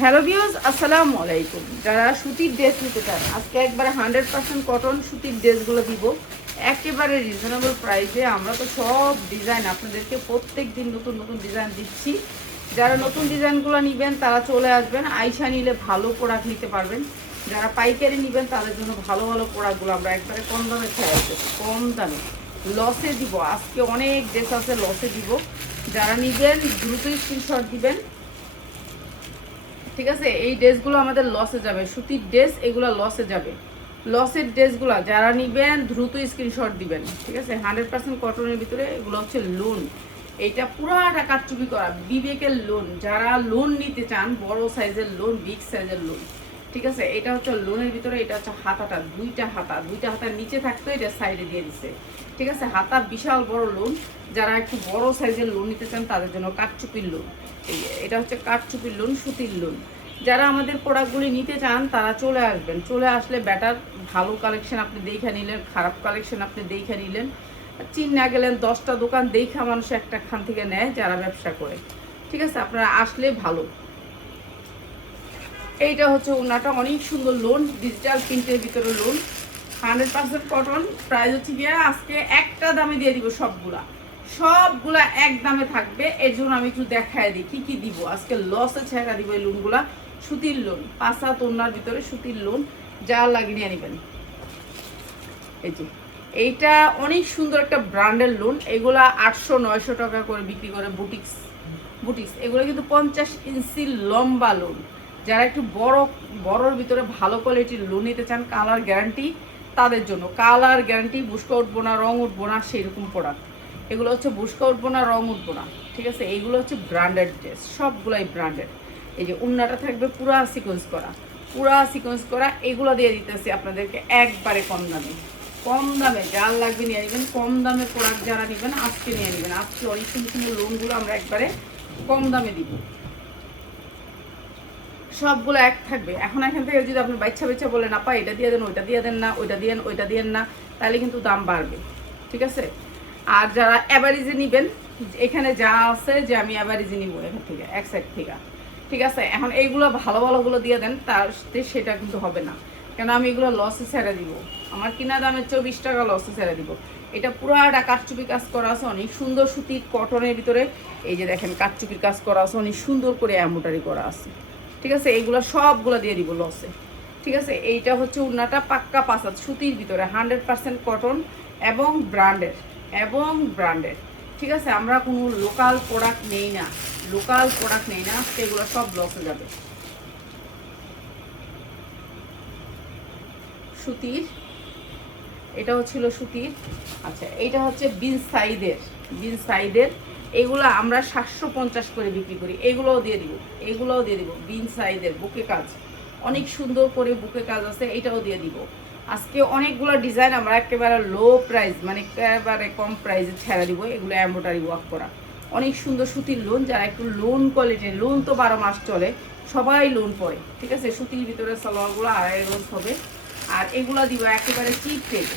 Hello viewers, আসসালামু আলাইকুম। যারা সুতির ড্রেস নিতে চান, আজকে একবারে 100% কটন সুতির ড্রেসগুলো দিব একেবারে রিজনেবল প্রাইসে। আমরা তো সব ডিজাইন আপনাদেরকে প্রত্যেক দিন নতুন নতুন ডিজাইন দিচ্ছি। যারা নতুন ডিজাইনগুলো নেবেন তারা চলে আসবেন, আইসা নিলে ভালো প্রোডাক্ট নিতে পারবেন। যারা পাইকারি নেবেন তাদের জন্য ভালো ভালো প্রোডাক্টগুলো আমরা একবারে কম দামে ছেড়ে আসতেছি, কম দামে লসে দিব। আজকে অনেক ড্রেস আছে, লসে দিব। যারা নেবেন দ্রুত স্ক্রিনশট দিবেন, ঠিক আছে? এই ড্রেসগুলো আমাদের লসে যাবে, সুতির ড্রেস এগুলো লসে যাবে। লসের ড্রেসগুলো যারা নিবেন দ্রুত স্ক্রিনশট দিবেন, ঠিক আছে? 100% কটনের ভিতরে এগুলো হচ্ছে লোন। এইটা পুরাটা কাটচুপি করা বিবেকের লোন। যারা লোন নিতে চান, বড় সাইজের লোন, বিগ সাইজের লোন, ঠিক আছে? এটা হচ্ছে লোনের ভিতরে, এটা হচ্ছে হাতাটা, দুইটা হাতার নিচে থাকতো, এটা সাইডে দিয়ে দিচ্ছে, ঠিক আছে? হাতা বিশাল বড় লোন। যারা একটু বড় সাইজের লোন নিতে চান তাদের জন্য কাঠচুপির লোন। এটা হচ্ছে কাঠচুপির লোন, সুতির লোন। যারা আমাদের প্রোডাক্টগুলি নিতে চান তারা চলে আসবেন, চলে আসলে বেটার। ভালো কালেকশন আপনি দেখে নিলেন, খারাপ কালেকশন আপনি দেখে নিলেন, চিন্না গেলেন 10টা দোকান দেখা মানুষ একটা খান থেকে নেয় যারা ব্যবসা করে, ঠিক আছে? আপনারা আসলে ভালো। এইটা হচ্ছে ওনাটা, অনেক সুন্দর লোন, ডিজিটাল প্রিন্টের ভিতরে লোন, 100% কটন। প্রাইস হচ্ছে গিয়ে আজকে একটা দামে দিয়ে দিব, সবগুলা এক দামে থাকবে। এর জন্য আমি একটু দেখায় দিই কি কি দিব আজকে। লসে ছেড়া দিব এই লোনগুলা, সুতির লোন, 5 ওনার ভিতরে সুতির লোন, যা লাগিয়ে নেবেন। এই যে এইটা অনেক সুন্দর একটা ব্র্যান্ডের লোন। এগুলা 800-900 টাকা করে বিক্রি করে বুটিক্স। এগুলো কিন্তু 50 ইঞ্চি লম্বা লোন। যারা একটু বড়র ভিতরে ভালো কোয়ালিটির লোন নিতে চান, কালার গ্যারান্টি, তাদের জন্য কালার গ্যারান্টি, বুশকা উঠবো না, রং উঠবো না, সেরকম প্রোডাক্ট। এগুলো হচ্ছে বুশকা উঠবো না, রং উঠবো না, ঠিক আছে? এইগুলো হচ্ছে ব্র্যান্ডেড ড্রেস, সবগুলাই ব্র্যান্ডেড। এই যে উন্নাটা থাকবে পুরা সিকোয়েন্স করা। এগুলো দিয়ে দিতেছি আপনাদেরকে একবারে কম দামে যার লাগবে নিয়ে নেবেন। কম দামের প্রোডাক্ট যারা নেবেন আজকে নিয়ে নেবেন। আজকে অনেক সুন্দর সুন্দর লোনগুলো আমরা একবারে কম দামে দিব, সবগুলো এক থাকবে। এখন এখান থেকে যদি আপনি বাচ্চা বলে না পাই, এটা দিয়ে দেন, ওইটা দিয়ে দেন না, ওইটা দিয়েন না, তাহলে কিন্তু দাম বাড়বে, ঠিক আছে? আর যারা অ্যাভারেজে নেবেন, এখানে যা আছে যে আমি অ্যাভারেজে নিব এখান থেকে, এক সাইড থেকে, ঠিক আছে? এখন এইগুলো ভালোগুলো দিয়ে দেন, তার সেটা কিন্তু হবে না, কেন আমি এগুলো লসে ছেড়ে দিব। আমার কিনা দামের 24 টাকা লসে ছেড়ে দিব। এটা পুরাটা কাঠচুপি কাজ করা আছে, অনেক সুন্দর সুতির কটনের ভিতরে। এই যে দেখেন কাঠচুপির কাজ করা আছে, অনেক সুন্দর করে এমব্রয়ডারি করা আছে, ঠিক আছে? এইগুলো সবগুলো দিয়ে দিব লসে, ঠিক আছে? এইটা হচ্ছে উন্নাটা পাক্কা 5 সুতির ভিতরে, 100% কটন এবং ব্র্যান্ডেড, ঠিক আছে? আমরা কোনো লোকাল প্রোডাক্ট নেই না, এগুলো সব লসে যাবে। সুতির, এটা হচ্ছিল সুতির। আচ্ছা, এইটা হচ্ছে বিন সাইদের। এগুলো আমরা 750 করে বিক্রি করি। এগুলোও দিয়ে দিব বিন সাইদের, বুকে কাজ, অনেক সুন্দর করে বুকে কাজ আছে, এটাও দিয়ে দিব। আজকে অনেকগুলো ডিজাইন আমরা একেবারে লো প্রাইস, মানে একেবারে কম প্রাইসে ছেড়ে দিব। এগুলো এমব্রয়ডারি ওয়ার্ক করা, অনেক সুন্দর সুতির লোন। যারা একটু লোন কোয়ালিটির, লোন তো 12 মাস চলে, সবাই লোন পরে, ঠিক আছে? সুতির ভিতরে সালোয়ারগুলো 2.5 গজ হবে। আর এগুলা দিব একেবারে চিপ রেটে।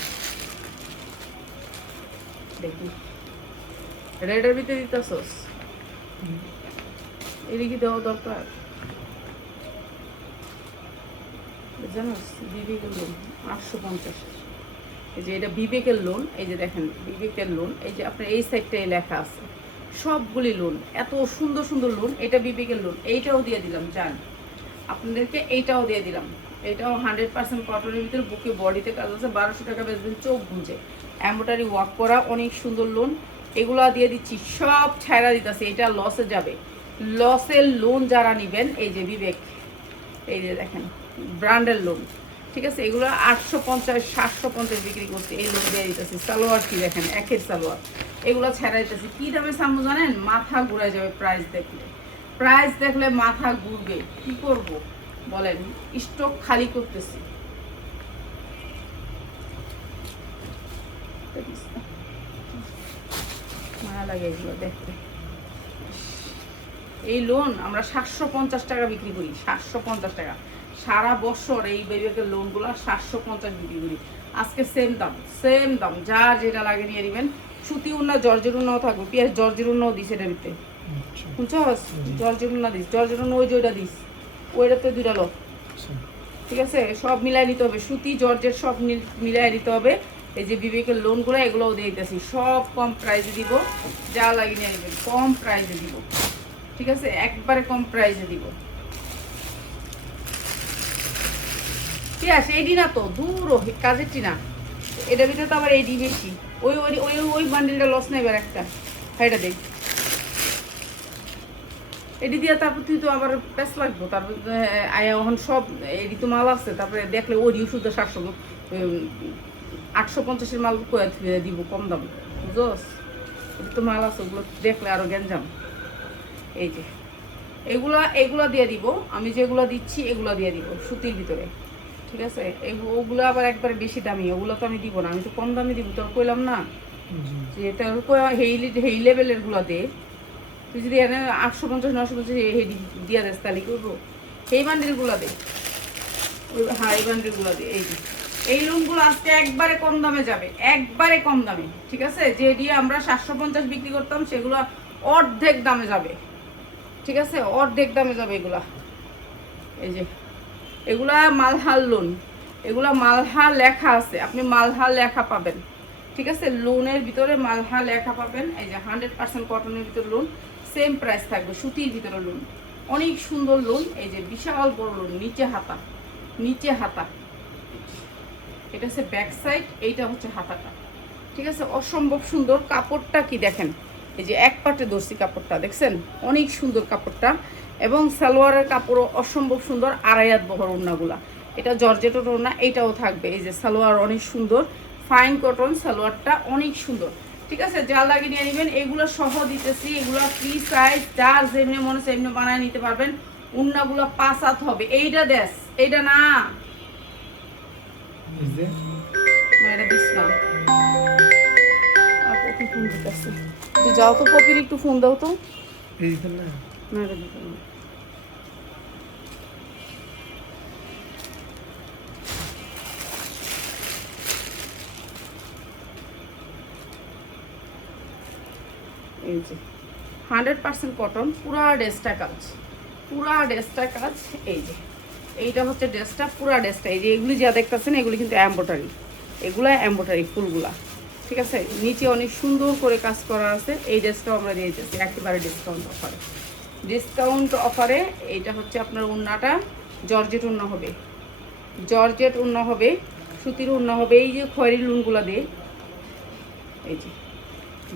দেখি রেডের ভিতরে দিতেছস, এদিকে দেওয়া দরকার, জানোস? বিবেকের লোন 850। এই যে এটা বিবেকের লোন, এই যে দেখেন বিবেকের লোন, এই যে আপনার এই সাইডটাই লেখা আছে সবগুলি লোন, এত সুন্দর সুন্দর লোন। এটা বিবেকের লোন, এইটাও দিয়ে দিলাম, জান আপনাদেরকে, এইটাও দিয়ে দিলাম। এটাও 100% কটনের ভিতরে, বুকে বডিতে কাজ আছে, 1200 টাকা বেচবেন চোখ গুঁজে, এমব্রয়ডারি ওয়ার্ক করা, অনেক সুন্দর লোন। এগুলো দিয়ে দিচ্ছি, সব ছায়রা দিতেছে। এটা লসে যাবে, লসের লোন যারা নেবেন। এই যে বিবেক, এই যে দেখেন ব্র্যান্ডের লোন, ঠিক আছে? এগুলো 850-750 বিক্রি করছে, এই লোন দিয়ে দিতেছি। সালোয়ার কি দেখেন, একের সালোয়ার, এগুলো ছেড়া দিতেছি। কী দামে সামু জানেন? মাথা ঘুরে যাবে প্রাইস দেখলে মাথা ঘুরবে। কি করব বলেন, স্টক খালি করতেছি। মায়া লাগে এগুলো দেখতে। এই লোন আমরা 750 টাকা বিক্রি করি, 750 টাকা সারা বছর। এই বিবেকের লোনগুলো 750 বিক্রি করি। আজকে সেম দাম, যা যেটা লাগে নিয়ে নেবেন। সুতি উন্না, জর্জের উন্নাও থাকবে, পেঁয়াজ জর্জের উন্নাও দিস এটার ভিতরে, বুঝছো? জর্জের উন্না দিস, জর্জের উন্না ওই যে ওইটা দিস, ওইটাতে 2টা লো, ঠিক আছে? সব মিলাই নিতে হবে, সুতি জর্জেট সব মিলাই নিতে হবে। এই যে বিবেকের লোনগুলো এগুলোও দিয়ে দিতেছি, সব কম প্রাইসে দিব, যা লাগিয়ে নিয়ে নেবেন কম প্রাইসে দিব, ঠিক আছে? একবারে কম প্রাইসে দিব। ঠিক আছে, এডি না তো দূর কাজের টি না, এটার ভিতরে তো আবার এডি বেশি। ওই ওই ওই ওই বান্ডিলটা লস নেই, এবার একটা এটা দেখ, এডি দিয়া তারপর তুই তো আবার প্যাস লাগবো, তারপর এখন সব এডি তো মাল আছে, তারপরে দেখলে ওডি শুধু 850-এর মাল দিব কম দাম, বুঝোস? এডি তো মাল আছে, ওগুলো দেখলে আরো গ্যাঞ্জাম। এই যে এগুলা দিয়ে দিব, আমি যেগুলো দিচ্ছি এগুলো দিয়ে দিব সুতির ভিতরে, ঠিক আছে? ওগুলো আবার একবারে বেশি দামি, ওগুলো তো আমি দিব না, আমি তো কম দামে দিব, তোর কইলাম না যে এটা হেই লেভেলের গুলো দে। তুই যদি এনে 850-950 দিয়া দেস তাহলে কি করবো? এই বান্ডিলগুলো দে, হ্যাঁ এই বান্ডিলগুলো দে। এই যে এই লুনগুলো আজকে একবারে কম দামে যাবে, একবারে কম দামে, ঠিক আছে? যে দিয়ে আমরা 750 বিক্রি করতাম সেগুলো অর্ধেক দামে যাবে, ঠিক আছে? অর্ধেক দামে যাবে এগুলা। এই যে এগুলা মালহার লোন, এগুলা মালহার লেখা আছে, আপনি মালহার লেখা পাবেন, ঠিক আছে? লোনের ভিতরে মালহার লেখা পাবেন। এই যে 100% কটনের ভিতরে লোন, সেম প্রাইস থাকবে, সুতির ভিতরে লোন, অনেক সুন্দর লোন। এই যে বিশাল বড় লোন, নিচে হাতা, নিচে হাতা, এটা হচ্ছে ব্যাক সাইড, এইটা হচ্ছে হাতাটা, ঠিক আছে? অসম্ভব সুন্দর কাপড়টা, কি দেখেন, এই যে এক পাটে ধরছি কাপড়টা, দেখছেন? অনেক সুন্দর কাপড়টা, এবং সালোয়ারের কাপড়ও অসম্ভব সুন্দর, আড়াইয়াত বহর ওড়নাগুলা, এটা জর্জেটের ওড়না, এইটাও থাকবে। এই যে সালোয়ার অনেক সুন্দর, ফাইন কটন সালোয়ারটা অনেক সুন্দর, ঠিক আছে? যা লাগিয়ে নিয়ে নেবেন, এগুলো সহ দিতেছি, এগুলো ফ্রি সাইজ, যার যেমনি মনে হচ্ছে এমনি বানায় নিতে পারবেন। ওড়নাগুলো 5 হাত হবে, এইটা দেশ, এইটা না, এটা দিস না। ফোন দিতেছে, যাও তো পপির একটু ফোন দাও তো। না এটা দিতে না। এই যে 100% কটন, পুরা ড্রেসটা কাজ, পুরা ড্রেসটা কাজ। এই যে এইটা হচ্ছে ড্রেসটা, পুরা ড্রেসটা। এই যে এগুলি যা দেখতেছেন এগুলি কিন্তু এমব্রয়ডারি, এগুলা এমব্রয়ডারি ফুলগুলা, ঠিক আছে? নিচে অনেক সুন্দর করে কাজ করা আছে। এই ড্রেসটাও আমরা দিয়ে দিচ্ছি একেবারে ডিসকাউন্ট অফারে, ডিসকাউন্ট অফারে। এইটা হচ্ছে আপনার ওড়নাটা জর্জেট ওড়না হবে, জর্জেট ওড়না হবে, সুতির ওড়না হবে। এই যে খয়েরি লুনগুলা দিয়ে, এই যে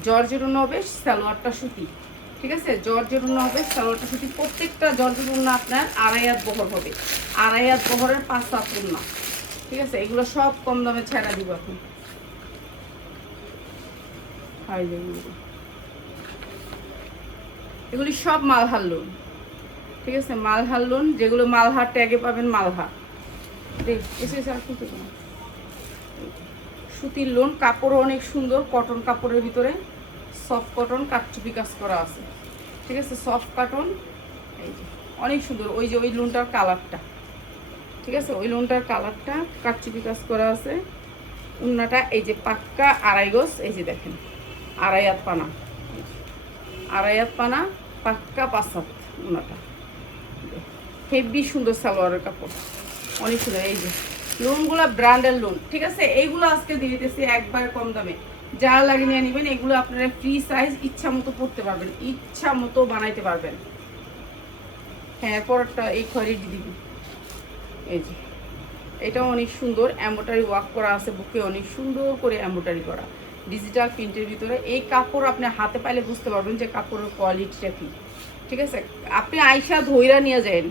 জর্জেট ওড়না হবে, সালোয়ারটা সুতি, ঠিক আছে? জর্জেট ওড়না হবে, সালোয়ারটা সুতি। প্রত্যেকটা জর্জেট ওড়না আপনার আড়াইয়াত বহর হবে, আড়াইয়াত বহরের 5 হাত ওড়না, ঠিক আছে? এগুলো সব কম দামে ছেড়া দিব এখন। এগুলি সব মালহার লোন, ঠিক আছে? মালহার লোন, যেগুলো মালহার ট্যাগে পাবেন, মালহা সুতির লোন, কাপড়ও অনেক সুন্দর, কটন কাপড়ের ভিতরে সফট কটন, কাটচুপি কাজ করা আছে, ঠিক আছে? সফট কটন, এই যে অনেক সুন্দর। ওই যে ওই লোনটার কালারটা, ঠিক আছে? ওই লোনটার কালারটা কাটচুপি কাজ করা আছে। ওড়নাটা এই যে পাক্কা আড়াই গজ, এই যে দেখেন আড়াইয়াত পানা, আড়াইয়াত পানা, পাক্কা 5 হাত ওড়নাটা, হেভি সুন্দর সালোয়ারের কাপড়, অনেক সুন্দর। এই যে লোনগুলো ব্র্যান্ডের লোন, ঠিক আছে? এইগুলো আজকে দিয়ে দিতেছি একবার কম দামে, যা লাগিয়ে নিয়ে নেবেন। এগুলো আপনারা ফ্রি সাইজ, ইচ্ছা মতো পরতে পারবেন, ইচ্ছা মতো বানাইতে পারবেন। হ্যাঁ, পরেরটা এই খয়েরি দিবি, এই যে এটাও অনেক সুন্দর, এমব্রয়ডারি ওয়ার্ক করা আছে, বুকে অনেক সুন্দর করে এমব্রয়ডারি করা, ডিজিটাল প্রিন্টের ভিতরে। এই কাপড় আপনি হাতে পাইলে বুঝতে পারবেন যে কাপড়ের কোয়ালিটিটা কি, ঠিক আছে? আপনি আইসা ধইরা নিয়ে যান।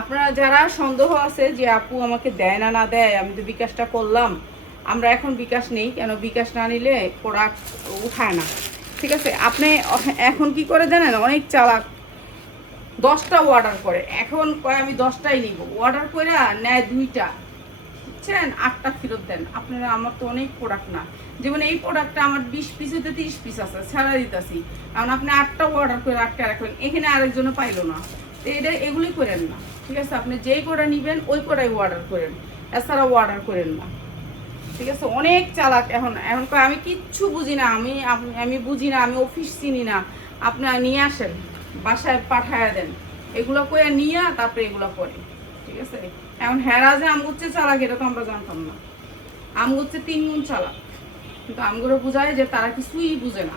আপনারা যারা সন্দেহ আছে যে আপু আমাকে দেয় না, না দেয়, আমি তো বিকাশটা করলাম, আমরা এখন বিকাশ নেই, কেন বিকাশ না নিলে প্রোডাক্ট উঠায় না, ঠিক আছে? আপনি এখন কি করে জানেন, অনেক চালাক, 10টা অর্ডার করে, এখন কয় আমি 10টাই নিব, অর্ডার করে নেয় 2টা, বুঝছেন? 8টা ফেরত দেন। আপনারা, আমার তো অনেক প্রোডাক্ট না, যেমন এই প্রোডাক্টটা আমার 20 পিস হতে 30 পিস আছে, ছাড়া দিতেছি, কারণ আপনি 8টা অর্ডার করে 8টা রাখবেন, এখানে আরেকজনও পাইলো না, তো এটা এগুলি করেন না, ঠিক আছে? আপনি যেই কোডা নেবেন ওই কোডাই অর্ডার করেন, এছাড়াও অর্ডার করেন না, ঠিক আছে? অনেক চালাক এখন, এখন আমি কিচ্ছু বুঝি না, আমি বুঝি না, আমি অফিস চিনি না, আপনারা নিয়ে আসেন, বাসায় পাঠায়া দেন, এগুলো কয়ে নিয়ে তারপরে এগুলো করে, ঠিক আছে। এখন হেরা যে আমগুচ্ছে চালাক এটা তো আমরা জানতাম না, আমগুচ্ছে 3 গুণ চালাক, কিন্তু আমগুলো বোঝায় যে তারা কিছুই বুঝে না।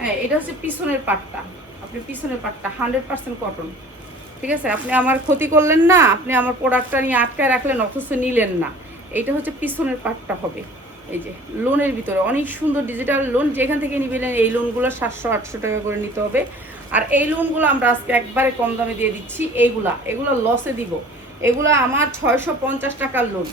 হ্যাঁ, এটা হচ্ছে পিছনের পাটটা, আপনি পিছনের পাটটা 100% কটন, ঠিক আছে। আপনি আমার ক্ষতি করলেন না, আপনি আমার প্রোডাক্টটা নিয়ে আটকায় রাখলেন অথচ নিলেন না। এইটা হচ্ছে পিছনের পাটটা হবে। এই যে লোনের ভিতরে অনেক সুন্দর ডিজিটাল লোন, যেখান থেকে নিবেন এই লোনগুলো 700-800 টাকা করে নিতে হবে। আর এই লোনগুলো আমরা আজকে একবারে কম দামে দিয়ে দিচ্ছি। এগুলো লসে দিব। এগুলো আমার 650 টাকার লোন,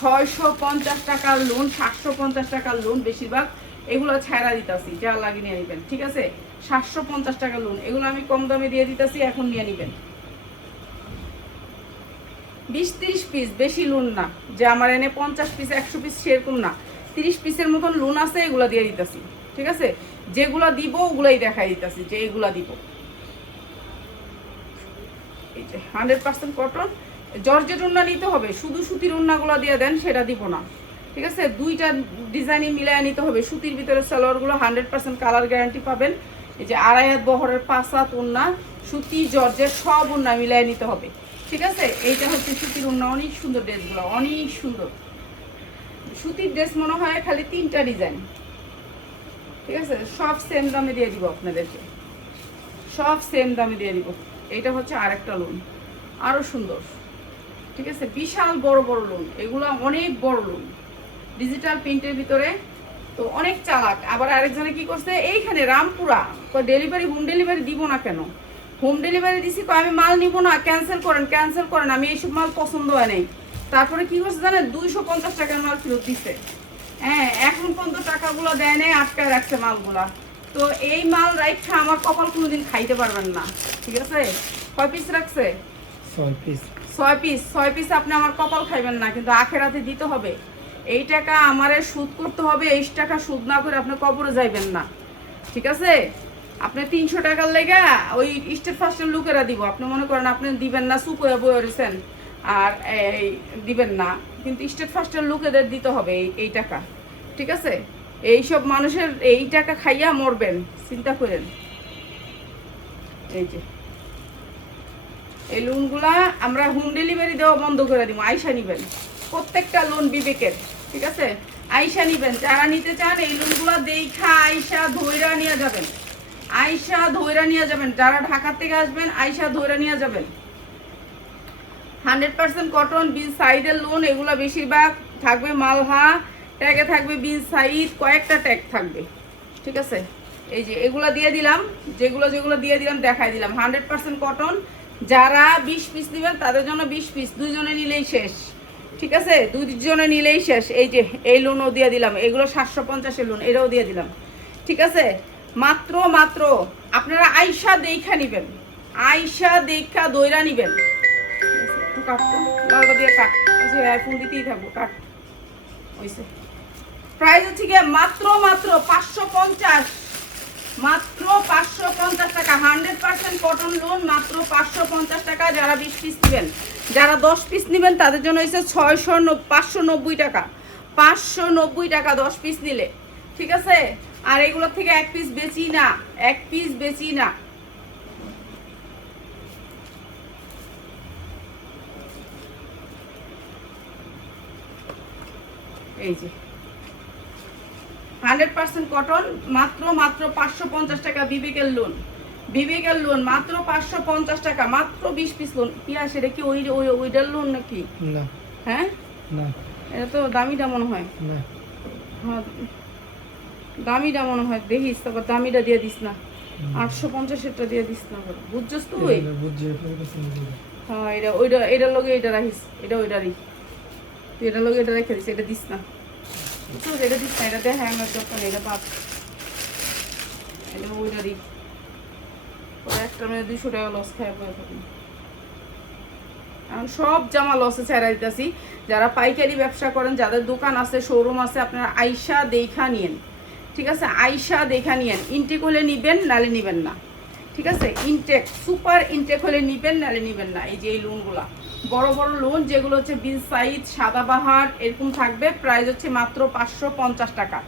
650 টাকার লোন, 750 টাকার লোন বেশিরভাগ। এগুলো ছাড়া দিতেছি, যা লাগে নিয়ে নেবেন, ঠিক আছে। 750 টাকার লোন, এগুলো আমি কম দামে দিয়ে দিতেছি, এখন নিয়ে নেবেন। 20-30 পিস, বেশি লোন না যে আমার এনে 50 পিস 100 পিস সেরকম না, 30 পিসের মতন লোন আছে, এগুলো দিয়ে দিতেছি, ঠিক আছে। যেগুলো দিব ওগুলাই দেখাই দিতেছি যে এগুলা দিব। এই যে 100% কটন, জর্জেট ওড়না নিতে হবে, শুধু সুতির ওড়নাগুলো দিয়ে দেন সেটা দিব না, ঠিক আছে। 2টা ডিজাইনই মিলায় নিতে হবে। সুতির ভিতরে সালোয়ারগুলো 100% কালার গ্যারান্টি পাবেন। এই যে 2.5 হাত বহরের 5 হাত ওড়না, সুতি জর্জেট সব ওড়না মিলায় নিতে হবে, ঠিক আছে। এইটা হচ্ছে সুতির ওড়না, অনেক সুন্দর ড্রেসগুলো, অনেক সুন্দর সুতির ড্রেস, মনে হয় খালি 3টা ডিজাইন, ঠিক আছে। সব সেম দামে দিয়ে দিব আপনাদেরকে, সব সেম দামে দিয়ে দিব। এইটা হচ্ছে আরেকটা লোন, আরো সুন্দর, ঠিক আছে। বিশাল বড় বড় লোন, এগুলো অনেক বড় লোন, ডিজিটাল প্রিন্টের ভিতরে। তো অনেক চালাক। আবার আরেকজনে কি করছে, এইখানে রামপুরা ডেলিভারি, হোম ডেলিভারি দিব না কেন, হোম ডেলিভারি দিছি, আমি মাল নিব না, ক্যান্সেল করেন, ক্যান্সেল করেন, আমি এইসব মাল পছন্দ হয় নাই। তারপরে কি করছে জানেন, 250 টাকার মাল ফেরত দিছে। হ্যাঁ, এখন পর্যন্ত টাকাগুলো দেয় নাই, আটকায় রাখছে মালগুলা। তো এই মাল রাইখা আমার কপাল কোনোদিন খাইতে পারবেন না, ঠিক আছে। 6 পিস রাখছে, 6 পিস, 6 পিস আপনি আমার কপাল খাইবেন না, কিন্তু আখেরাতে দিতে হবে। এই টাকা আমারে সুদ করতে হবে, এই টাকা সুদ না করে আপনি কবরে যাইবেন না, ঠিক আছে। আপনি 300 টাকার লেগা ওই স্টেট ফার্স্টের লোকেরা দিব, আপনি মনে করেন আপনি দিবেন না, চুপ হয়ে বয়ে রয়েছেন আর এই দিবেন না, কিন্তু স্টেট ফার্স্টের লোকেদের দিতে হবে এই টাকা, ঠিক আছে। এইসব মানুষের এই টাকা খাইয়া মরবেন, চিন্তা করেন। এই যে এই লোনগুলা আমরা হোম ডেলিভারি দেওয়া বন্ধ করে দিব, আইসা নিবেন। প্রত্যেকটা লোন বিবেকের, ঠিক আছে। আইসা নিবেন, যারা নিতে চান এই লোনগুলা দেখা আইসা ধইরা নিয়ে যাবেন, আইসা ধইরা নিয়ে যাবেন। যারা ঢাকা থেকে আসবেন আইসা ধইরা নিয়ে যাবেন। 100% কটন, বিন সাইডের লোন, এগুলা বেশিরভাগ থাকবে মালহা, ট্যাগে থাকবে বিন সাইড, কয়েকটা ট্যাগ থাকবে, ঠিক আছে। এই যে এগুলা দিয়ে দিলাম, যেগুলো দিয়ে দিলাম দেখাই দিলাম। 100% কটন, যারা 20 পিস নেবেন তাদের জন্য 20 পিস, 2 জনে নিলেই শেষ, ঠিক আছে। 2 জনে নিলেই শেষ। এই যে এই লোনও দিয়ে দিলাম, এগুলো 750-এর লোন, এটাও দিয়ে দিলাম, ঠিক আছে। মাত্র আপনারা আইসা দেখা নিবেন, আইসা দেখা দইরা নিবেন। একটু কাটতো লালটা দিয়ে কাট, ফোন দিতেই থাকবো, কাট হয়েছে। প্রাইস হচ্ছে গিয়ে মাত্র 550, মাত্র 550 টাকা। 100% কটন লোন, মাত্র 550 টাকা। যারা 20 পিস নেবেন, যারা 10 পিস নেবেন তাদের জন্য হচ্ছে 590 টাকা, 590 টাকা 10 পিস নিলে, ঠিক আছে। আর এগুলোর থেকে 1 পিস বেচি না, 1 পিস বেচি না। এই যে 100% কটন, মাত্র 550 টাকা। বিবেকের লোন, বিবেকের লোন মাত্র 550 টাকা, মাত্র 20 পিস লোন। পিয়া সেটা কি ওইটার লোন নাকি? না, হ্যাঁ না, এটা তো দামিটা মনে হয়। না, হ্যাঁ দামিটা মনে হয়, দেখিস তারপর দামিটা দিয়ে দিস না, 850-এরটা দিয়ে দিস না, বুঝছস তুই? হ্যাঁ এটার লগে এটা রাখিস, এটা ওইটারই, তুই এটার লগে এটা রেখে দিস, এটা দিস না, বুঝছস? এটা দিস না, এটা দেখ আমার দরকার নেই, এটা বাদ, এটা ওইটারই। ওরা একটা মেয়ে 200 টাকা লস খায় পড়ে থাকি। এখন সব জামা লসে ছেড়ে দিতেছি। যারা পাইকারি ব্যবসা করেন, যাদের দোকান আছে, শোরুম আছে, আপনারা আইসা দেখা নিয়েন, ঠিক আছে। আইসা দেখা নিয়েন। ইনটেক হলে নিবেন, নালে নিবেন না, ঠিক আছে। ইনটেক, সুপার ইনটেক হলে নিবেন, নালে নিবেন না। এই যে এই লোনগুলা বড় বড় লোন, যেগুলো হচ্ছে বিন সাইজ, সাদাবাহার এরকম থাকবে। প্রাইস হচ্ছে মাত্র 550 টাকা।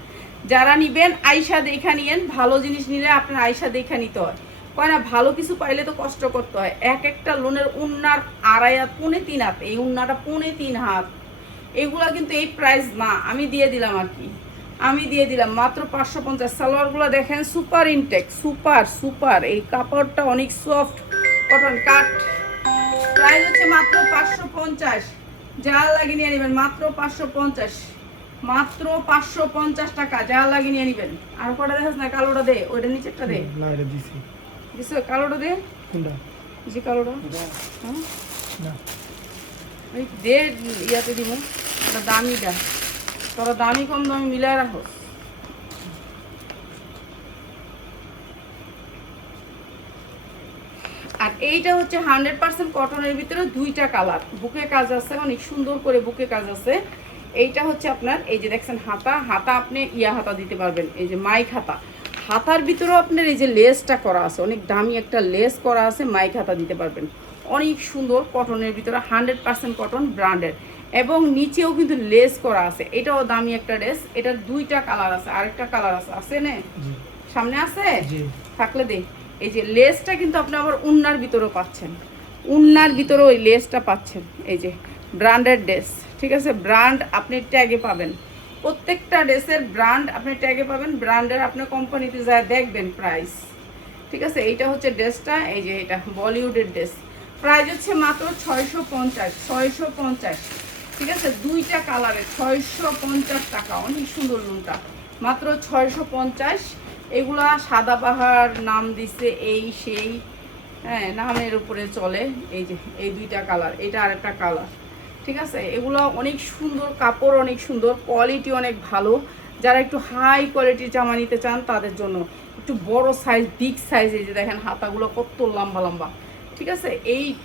যারা নিবেন আইসা দেখা নিয়েন। ভালো জিনিস নিলে আপনার আইসা দেখা নিতে হয়। কয় না ভালো কিছু পাইলে তো কষ্ট করতে হয়। এক একটা লোনের উন্নার 2.5 হাত 3.5 হাত, এই উন্নাটা 3.5 হাত, এগুলা কিন্তু এই প্রাইস না। আমি দিয়ে দিলাম আর কি, আমি দিয়ে দিলাম মাত্র 550। সালোয়ারগুলো দেখেন সুপার ইনটেক, সুপার সুপার, এই কাপড়টা অনেক সফট কটন কাট। প্রাইস হচ্ছে মাত্র 550, যা লাগে নিয়ে নেবেন মাত্র 550, মাত্র 550 টাকা, যা লাগে নিয়ে নেবেন। আর কটা দেখাস না, কালোটা দে, ওইটা নিচেরটা দে, না এটা দিছি দিছো কালোটা দে, কোনটা জি কালোটা, হ্যাঁ না ওই দে, ইয়াতে দিব ওটা দামিটা, তোরা দামি কম দামি মিলায় রাখো। আর এইটা হচ্ছে 100% কটনের ভিতরে 2টা কালার, বুকে কাজ আছে, অনেক সুন্দর করে বুকে কাজ আছে। এইটা হচ্ছে আপনার এই যে দেখছেন হাতা, হাতা আপনি ইয়া হাতা দিতে পারবেন, এই যে মাইক হাতা, হাতার ভিতরেও আপনার এই যে লেসটা করা আছে, অনেক দামি একটা লেস করা আছে, মাইক হাতা দিতে পারবেন, অনেক সুন্দর কটনের ভিতরে 100% কটন ব্র্যান্ডের, এবং নিচেও কিন্তু লেস করা আছে। এটাও দামি একটা ড্রেস, এটার 2টা কালার আছে, আরেকটা কালার আছে, আছে না সামনে আছে থাকলে দে। এই যে লেসটা কিন্তু আপনি আবার উন্নার ভিতরেও পাচ্ছেন, উন্নার ভিতরেও ওই লেসটা পাচ্ছেন, এই যে ব্র্যান্ডেড ড্রেস, ঠিক আছে, ব্র্যান্ড আপনি ট্যাগে পাবেন, প্রত্যেকটা ড্রেসের ব্র্যান্ড আপনি ট্যাগে পাবেন, ব্র্যান্ডের আপনি কোম্পানিতে যায় দেখবেন প্রাইস, ঠিক আছে। এইটা হচ্ছে ড্রেসটা, এই যে এটা বলিউডের ড্রেস, প্রাইস হচ্ছে মাত্র 650, 650, ঠিক আছে, 2টা কালারে 650 টাকা, অনেক সুন্দর লুনটা, মাত্র 650। এগুলা সাদা পাহাড় নাম দিছে, এই সেই, হ্যাঁ নামের উপরে চলে। এই যে এই 2টা কালার, এটা আরেকটা কালার, ঠিক আছে। এগুলো অনেক সুন্দর কাপড়, অনেক সুন্দর কোয়ালিটি, অনেক ভালো। যারা একটু হাই কোয়ালিটির জামা নিতে চান তাদের জন্য, একটু বড় সাইজ, বিগ সাইজ, এই যে দেখেন হাতাগুলো কত লম্বা লম্বা, ঠিক আছে।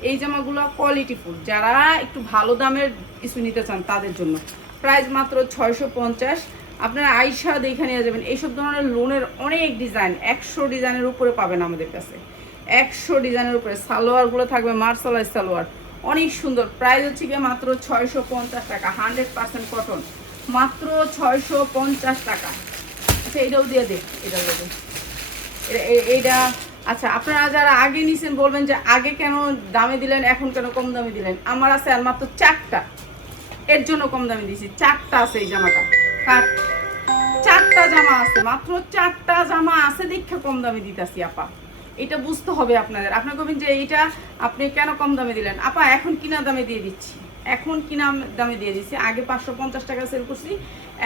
এই জামাগুলো কোয়ালিটিফুল, যারা একটু ভালো দামের কিছু নিতে চান তাদের জন্য। প্রাইস মাত্র 650। আপনারা আইসা দেখে নিয়ে যাবেন। এইসব ধরনের লোনের অনেক ডিজাইন, 100 ডিজাইনের উপরে পাবেন আমাদের কাছে, 100 ডিজাইনের উপরে। সালোয়ারগুলো থাকবে মার্শালাই সালোয়ার, অনেক সুন্দর। প্রাইস হচ্ছে গিয়ে মাত্র 650 টাকা, 100% কটন, মাত্র 650 টাকা। আচ্ছা এটাও দিয়ে দে, এটাও দিয়ে দে, এইটা। আচ্ছা আপনারা যারা আগে নিছেন বলবেন যে আগে কেন দামে দিলেন, এখন কেন কম দামে দিলেন। আমার আছে আর মাত্র 4টা, এর জন্য কম দামে দিয়েছি। 4টা আছে এই জামাটা, কাট 4টা জামা আছে, মাত্র 4টা জামা আছে দেখে কম দামে দিতেছি আপা। এটা বুঝতে হবে আপনাদের। আপনার কবেন যে এইটা আপনি কেন কম দামে দিলেন আপা, এখন কিনা দামে দিয়ে দিচ্ছি, এখন কিনা দামে দিয়ে দিচ্ছি। আগে 550 টাকা সেল করছি,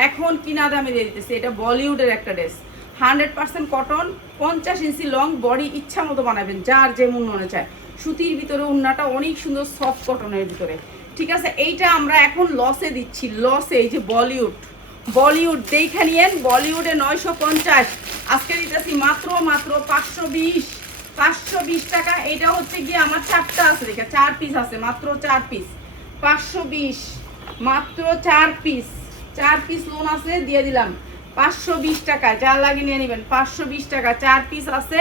এখন কিনা দামে দিয়ে দিতেছি। এটা বলিউডের একটা ড্রেস, 100% কটন, 50 ইঞ্চি লং, বডি ইচ্ছা মতো বানাবেন, যার যেমন মনে চায়। সুতির ভিতরে উন্নাটা অনেক সুন্দর সফট কটনের ভিতরে, ঠিক আছে। এইটা আমরা এখন লসে দিচ্ছি, লসে। এই যে বলিউড, বলিউড দেখে নিয়েন, বলিউডে 950, আজকে দিতেছি মাত্র মাত্র 520, 520 টাকা। এটা হচ্ছে গিয়ে আমার 4টা আছে, দেখে 4 পিস আছে, মাত্র 4 পিস, 520, মাত্র 4 পিস, 4 পিস লোন আছে, দিয়ে দিলাম 520 টাকা, যা লাগে নিয়ে নেবেন। 520 টাকা 4 পিস আছে,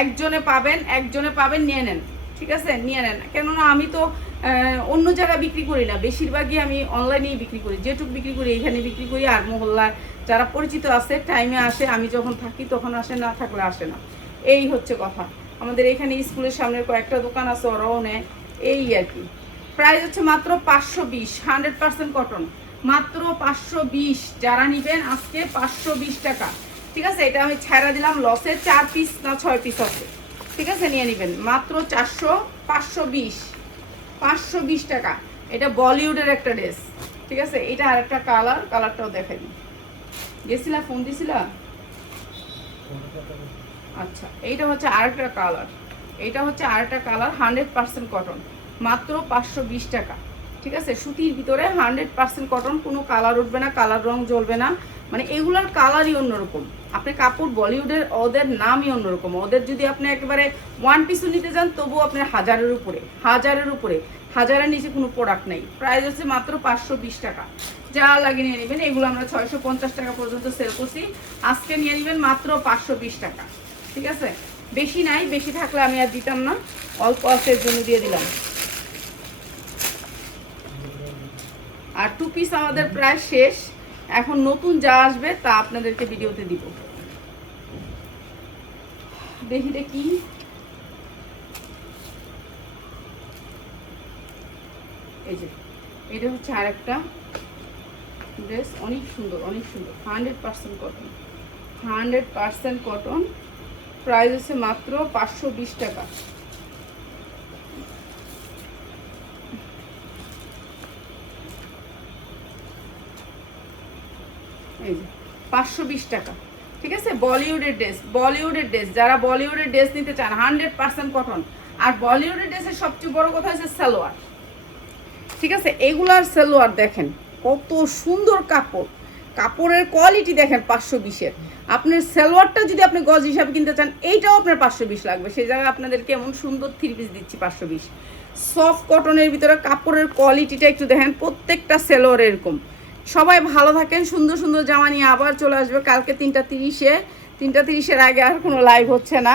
একজনে পাবেন, নিয়ে নেন, ঠিক আছে, নিয়ে নেন। কেননা আমি তো অন্য জায়গায় বিক্রি করি না, বেশিরভাগই আমি অনলাইনেই বিক্রি করি, যেটুকু বিক্রি করি এখানে বিক্রি করি। আর মহল্লায় যারা পরিচিত আছে টাইমে আসে, আমি যখন থাকি তখন আসে, না থাকলে আসে না, এই হচ্ছে কথা। আমাদের এখানে স্কুলের সামনের কয়েকটা দোকান আছে, ওরাও নেয়, এই আর কি। প্রাইস হচ্ছে মাত্র 520, 100% কটন, মাত্র 520। যারা নিবেন আজকে 520 টাকা, ঠিক আছে। এটা আমি ছাড়া দিলাম লসে, 4 পিস না 6 পিস আছে, ঠিক আছে, নিয়ে নেবেন মাত্র 520 টাকা। এটা বলিউডের একটা ড্রেস, ঠিক আছে। এটা আর একটা কালার, কালারটাও দেখাই দিই, গেছিলা ফোন দিছিলা। আচ্ছা এইটা হচ্ছে আরেকটা কালার, এটা হচ্ছে আরেকটা কালার, 100% কটন, মাত্র 520 টাকা, ঠিক আছে। সুতির ভিতরে 100% কটন, কোনো কালার উঠবে না, কালার রং জ্বলবে না, মানে এগুলার কালারই অন্যরকম। আপনি কাপড় বলিউডের, ওদের নামই অন্যরকম। ওদের যদি আপনি একেবারে 1 পিসও নিতে যান তবুও আপনার 1000-এর উপরে, 1000-এর নিচে কোনো প্রোডাক্ট নেই। প্রাইস হচ্ছে মাত্র 520 টাকা, যা লাগিয়ে নিয়ে নেবেন। এগুলো আমরা 650 টাকা পর্যন্ত সেল করছি, আজকে নিয়ে নেবেন মাত্র 520 টাকা, ঠিক আছে। বেশি নাই, বেশি থাকলে আমি আর দিতাম না, অল্প অল্পের জন্য দিয়ে দিলাম। আর 2 পিস আমাদের প্রায় শেষ, এখন নতুন যা আসবে তা আপনাদেরকে ভিডিওতে দিব। দেখি কি এই যে এটা হচ্ছে আরেকটা ড্রেস, অনেক সুন্দর, অনেক সুন্দর, 100% কটন, 100% কটন। প্রাইস হচ্ছে মাত্র 520 টাকা। এই যে 520 টাকা, ঠিক আছে। বলিউডের ড্রেস, বলিউডের ড্রেস, যারা বলিউডের ড্রেস নিতে চান 100% কটন। আর বলিউডের ড্রেসের সবচেয়ে বড় কথা হচ্ছে সালোয়ার, ঠিক আছে। এগুলার সালোয়ার দেখেন কত সুন্দর কাপড়, কাপড়ের কোয়ালিটি দেখেন 520-এর। আপনার সালোয়ারটা যদি আপনি গজ হিসাবে কিনতে চান এইটাও আপনার 520 লাগবে। সেই জায়গায় আপনাদেরকে এমন সুন্দর 3 পিস দিচ্ছি 520। সফট কটনের ভিতরে কাপড়ের কোয়ালিটিটা একটু দেখেন, প্রত্যেকটা সালোয়ার এরকম। সবাই ভালো থাকেন, সুন্দর সুন্দর জামা নিয়ে আবার চলে আসবে কালকে 3টা 30-এ। 3টা 30-এর আগে আর কোনো লাইভ হচ্ছে না।